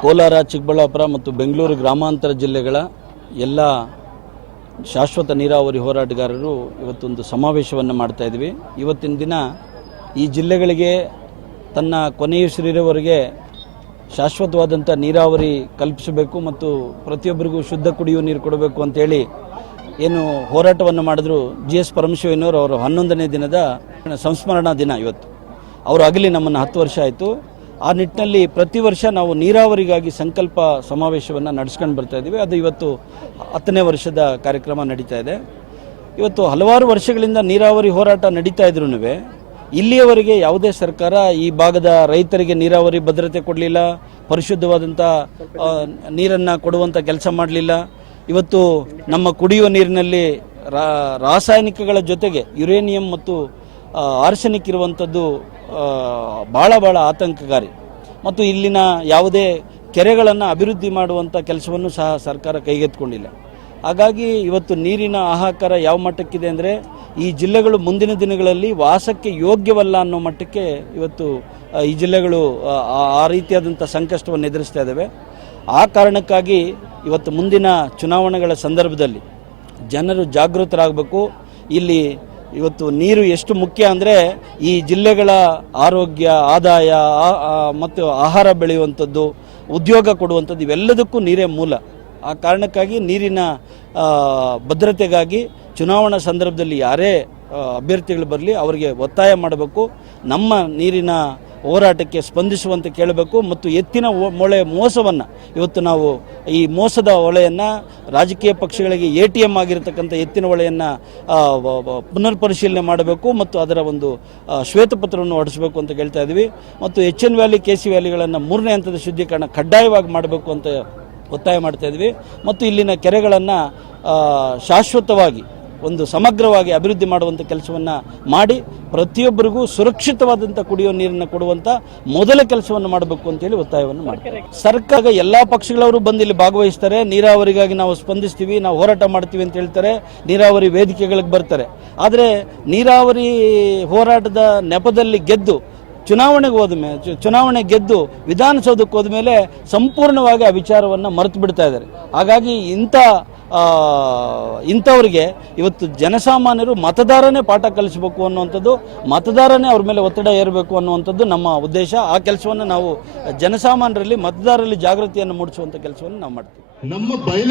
ಕೋಲಾರ, ಚಿಕ್ಕಬಳ್ಳಾಪುರ ಮತ್ತು ಬೆಂಗಳೂರು ಗ್ರಾಮಾಂತರ ಜಿಲ್ಲೆಗಳ ಎಲ್ಲ ಶಾಶ್ವತ ನೀರಾವರಿ ಹೋರಾಟಗಾರರು ಇವತ್ತೊಂದು ಸಮಾವೇಶವನ್ನು ಮಾಡ್ತಾ ಇದ್ವಿ. ಇವತ್ತಿನ ದಿನ ಈ ಜಿಲ್ಲೆಗಳಿಗೆ ತನ್ನ ಕೊನೆಯುಸಿರಿರುವವರಿಗೆ ಶಾಶ್ವತವಾದಂಥ ನೀರಾವರಿ ಕಲ್ಪಿಸಬೇಕು ಮತ್ತು ಪ್ರತಿಯೊಬ್ಬರಿಗೂ ಶುದ್ಧ ಕುಡಿಯುವ ನೀರು ಕೊಡಬೇಕು ಅಂತೇಳಿ ಏನು ಹೋರಾಟವನ್ನು ಮಾಡಿದ್ರು ಜಿ ಎಸ್ ಪರಮೇಶ್ವರನವರು ಅವರ ಹನ್ನೊಂದನೇ ದಿನದ ಸಂಸ್ಮರಣಾ ದಿನ ಇವತ್ತು. ಅವರು ಆಗಲಿ ನಮ್ಮನ್ನು ಹತ್ತು ವರ್ಷ ಆಯಿತು. ಆ ನಿಟ್ಟಿನಲ್ಲಿ ಪ್ರತಿ ವರ್ಷ ನಾವು ನೀರಾವರಿಗಾಗಿ ಸಂಕಲ್ಪ ಸಮಾವೇಶವನ್ನು ನಡೆಸ್ಕೊಂಡು ಬರ್ತಾ ಇದ್ದೀವಿ ಅದು ಇವತ್ತು ಹತ್ತನೇ ವರ್ಷದ ಕಾರ್ಯಕ್ರಮ ನಡೀತಾ ಇದೆ. ಇವತ್ತು ಹಲವಾರು ವರ್ಷಗಳಿಂದ ನೀರಾವರಿ ಹೋರಾಟ ನಡೀತಾ ಇದ್ರೂ ಇಲ್ಲಿಯವರೆಗೆ ಯಾವುದೇ ಸರ್ಕಾರ ಈ ಭಾಗದ ರೈತರಿಗೆ ನೀರಾವರಿ ಭದ್ರತೆ ಕೊಡಲಿಲ್ಲ ಪರಿಶುದ್ಧವಾದಂಥ ನೀರನ್ನು ಕೊಡುವಂಥ ಕೆಲಸ ಮಾಡಲಿಲ್ಲ. ಇವತ್ತು ನಮ್ಮ ಕುಡಿಯುವ ನೀರಿನಲ್ಲಿ ರಾಸಾಯನಿಕಗಳ ಜೊತೆಗೆ ಯುರೇನಿಯಂ ಮತ್ತು ಆರ್ಸೆನಿಕ್ ಇರುವಂಥದ್ದು ಭಾಳ ಭಾಳ ಆತಂಕಕಾರಿ. ಮತ್ತು ಇಲ್ಲಿನ ಯಾವುದೇ ಕೆರೆಗಳನ್ನು ಅಭಿವೃದ್ಧಿ ಮಾಡುವಂಥ ಕೆಲಸವನ್ನು ಸಹ ಸರ್ಕಾರ ಕೈಗೆತ್ತಿಕೊಂಡಿಲ್ಲ. ಹಾಗಾಗಿ ಇವತ್ತು ನೀರಿನ ಆಹಾಕಾರ ಯಾವ ಮಟ್ಟಕ್ಕಿದೆ ಅಂದರೆ, ಈ ಜಿಲ್ಲೆಗಳು ಮುಂದಿನ ದಿನಗಳಲ್ಲಿ ವಾಸಕ್ಕೆ ಯೋಗ್ಯವಲ್ಲ ಅನ್ನೋ ಮಟ್ಟಕ್ಕೆ ಇವತ್ತು ಈ ಜಿಲ್ಲೆಗಳು, ಆ ರೀತಿಯಾದಂಥ ಸಂಕಷ್ಟವನ್ನು ಎದುರಿಸ್ತಾ ಇದ್ದಾವೆ ಆ ಕಾರಣಕ್ಕಾಗಿ ಇವತ್ತು ಮುಂದಿನ ಚುನಾವಣೆಗಳ ಸಂದರ್ಭದಲ್ಲಿ ಜನರು ಜಾಗೃತರಾಗಬೇಕು. ಇಲ್ಲಿ ಇವತ್ತು ನೀರು ಎಷ್ಟು ಮುಖ್ಯ ಅಂದರೆ ಈ ಜಿಲ್ಲೆಗಳ ಆರೋಗ್ಯ, ಆದಾಯ ಮತ್ತು ಆಹಾರ ಬೆಳೆಯುವಂಥದ್ದು, ಉದ್ಯೋಗ ಕೊಡುವಂಥದ್ದು ಇವೆಲ್ಲದಕ್ಕೂ ನೀರೇ ಮೂಲ. ಆ ಕಾರಣಕ್ಕಾಗಿ ನೀರಿನ ಭದ್ರತೆಗಾಗಿ ಚುನಾವಣಾ ಸಂದರ್ಭದಲ್ಲಿ ಯಾರೇ ಅಭ್ಯರ್ಥಿಗಳು ಬರಲಿ, ಅವರಿಗೆ ಒತ್ತಾಯ ಮಾಡಬೇಕು, ನಮ್ಮ ನೀರಿನ ಹೋರಾಟಕ್ಕೆ ಸ್ಪಂದಿಸುವಂತೆ ಕೇಳಬೇಕು ಮತ್ತು ಎತ್ತಿನ ಮೊಳೆ ಮೋಸವನ್ನು ಇವತ್ತು ನಾವು ಈ ಮೋಸದ ಹೊಳೆಯನ್ನು ರಾಜಕೀಯ ಪಕ್ಷಗಳಿಗೆ ಎ ಟಿ ಎಂ ಆಗಿರತಕ್ಕಂಥ ಎತ್ತಿನ ಹೊಳೆಯನ್ನು ಪುನರ್ ಪರಿಶೀಲನೆ ಮಾಡಬೇಕು ಮತ್ತು ಅದರ ಒಂದು ಶ್ವೇತಪತ್ರವನ್ನು ಹೊರಡಿಸಬೇಕು ಅಂತ ಕೇಳ್ತಾ ಇದ್ದೀವಿ ಮತ್ತು H N valley K C ವ್ಯಾಲಿಗಳನ್ನು ಮೂರನೇ ಹಂತದ ಶುದ್ಧೀಕರಣ ಕಡ್ಡಾಯವಾಗಿ ಮಾಡಬೇಕು ಅಂತ ಒತ್ತಾಯ ಮಾಡ್ತಾ ಇದ್ದೀವಿ ಮತ್ತು ಇಲ್ಲಿನ ಕೆರೆಗಳನ್ನು ಶಾಶ್ವತವಾಗಿ ಒಂದು ಸಮಗ್ರವಾಗಿ ಅಭಿವೃದ್ಧಿ ಮಾಡುವಂಥ ಕೆಲಸವನ್ನು ಮಾಡಿ ಪ್ರತಿಯೊಬ್ಬರಿಗೂ ಸುರಕ್ಷಿತವಾದಂಥ ಕುಡಿಯೋ ನೀರನ್ನು ಕೊಡುವಂಥ ಮೊದಲ ಕೆಲಸವನ್ನು ಮಾಡಬೇಕು ಅಂತೇಳಿ ಒತ್ತಾಯವನ್ನು ಮಾಡ್ತಾರೆ ಸರ್ಕಾರ ಎಲ್ಲ ಪಕ್ಷಗಳವರು ಬಂದು ಇಲ್ಲಿ ಭಾಗವಹಿಸ್ತಾರೆ. ನೀರಾವರಿಗಾಗಿ ನಾವು ಸ್ಪಂದಿಸ್ತೀವಿ, ನಾವು ಹೋರಾಟ ಮಾಡ್ತೀವಿ ಅಂತ ಹೇಳ್ತಾರೆ. ನೀರಾವರಿ ವೇದಿಕೆಗಳಿಗೆ ಬರ್ತಾರೆ. ಆದರೆ ನೀರಾವರಿ ಹೋರಾಟದ ನೆಪದಲ್ಲಿ ಗೆದ್ದು ಚುನಾವಣೆಗೆ ಹೋದ ಮೇಲೆ ಚುನಾವಣೆ ಗೆದ್ದು ವಿಧಾನಸೌಧಕ್ಕೆ ಹೋದ ಮೇಲೆ ಸಂಪೂರ್ಣವಾಗಿ ಆ ವಿಚಾರವನ್ನು ಮರೆತು ಬಿಡ್ತಾ ಇದ್ದಾರೆ. ಹಾಗಾಗಿ ಇಂಥ ಇಂಥವ್ರಿಗೆ ಇವತ್ತು ಜನಸಾಮಾನ್ಯರು ಮತದಾರನೇ ಪಾಠ ಕಲಿಸಬೇಕು ಅನ್ನುವಂಥದ್ದು, ಮತದಾರನೇ ಅವ್ರ ಮೇಲೆ ಒತ್ತಡ ಏರಬೇಕು ಅನ್ನುವಂಥದ್ದು ನಮ್ಮ ಉದ್ದೇಶ. ಆ ಕೆಲಸವನ್ನು ನಾವು ಜನಸಾಮಾನ್ಯರಲ್ಲಿ, ಮತದಾರರಲ್ಲಿ ಜಾಗೃತಿಯನ್ನು ಮೂಡಿಸುವಂಥ ಕೆಲಸವನ್ನು ನಾವು ಮಾಡ್ತೀವಿ. ನಮ್ಮ